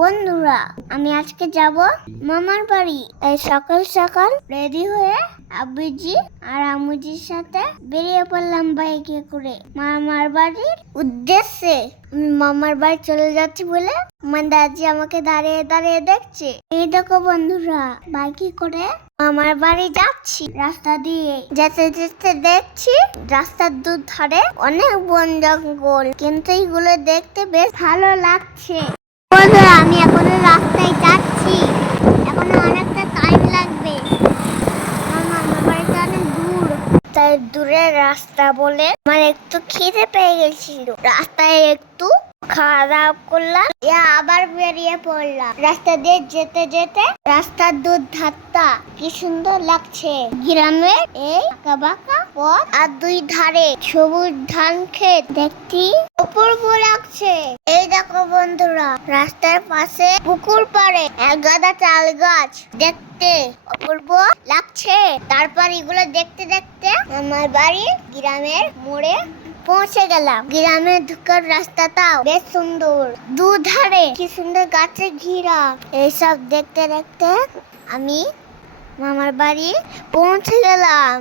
বন্ধুরা, আমি আজকে যাব মামার বাড়ি। এই সকাল সকাল রেডি হয়ে আব্বুজি আর আম্মুজির সাথে বেরিয়ে পড়লাম বাইকে করে মামার বাড়ির উদ্দেশ্যে। আমি মামার বাড়ি চলে যাচ্ছি বলে আমার দাদি আমাকে দাঁড়িয়ে দাঁড়িয়ে দেখছে। এই দেখো বন্ধুরা, বাইকে করে মামার বাড়ি যাচ্ছি। রাস্তা দিয়ে যেতে যেতে দেখছি রাস্তার দুধারে অনেক বন জঙ্গল, কিন্তু এইগুলো দেখতে বেশ ভালো লাগছে। বন্ধুরা, আমি এখনো রাস্তায় যাচ্ছি, এখনো অনেকটা টাইম লাগবে। আমার মামার বাড়িটা অনেক দূর, তাই দূরের রাস্তা বলে আমার একটু খিদে পেয়ে গেছিল। রাস্তায় একটু খাওয়া দাওয়া করলাম, আবার বেরিয়ে পড়লাম। রাস্তা দিয়ে যেতে যেতে রাস্তার ধারটা কি সুন্দর লাগছে। গ্রামের এই আঁকাবাঁকা পথ আর দুই ধারে সবুজ ধান ক্ষেত দেখতে অপূর্ব লাগছে। এই দেখো বন্ধুরা, রাস্তার পাশে পুকুর পাড়ে এক গাদা তাল গাছ দেখতে অপূর্ব লাগছে। তারপর এগুলো দেখতে দেখতে আমার বাড়ি গ্রামের মোড়ে পৌঁছে গেলাম। গ্রামে ঢুকার রাস্তাটাও বেশ সুন্দর, দুধারে কি সুন্দর গাছে ঘিরা। এইসব দেখতে দেখতে আমি মামার বাড়ি পৌঁছে গেলাম।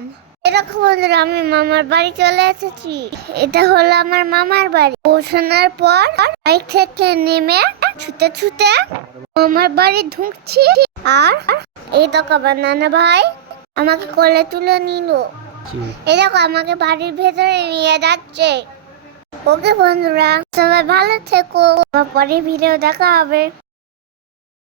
এরকম বন্ধুরা, আমি মামার বাড়ি চলে এসেছি। এটা হলো আমার মামার বাড়ি। পৌঁছানোর পর বাইক থেকে নেমে ছুটে ছুটে মামার বাড়ি ঢুকছি। আর এই দেখো আমার নানা ভাই আমাকে কোলে তুলে নিল। এই দেখো আমাকে বাড়ির ভেতরে নিয়ে যাচ্ছে। ওকে বন্ধুরা, সবাই ভালো থেকো, পরে ভিডিও দেখা হবে।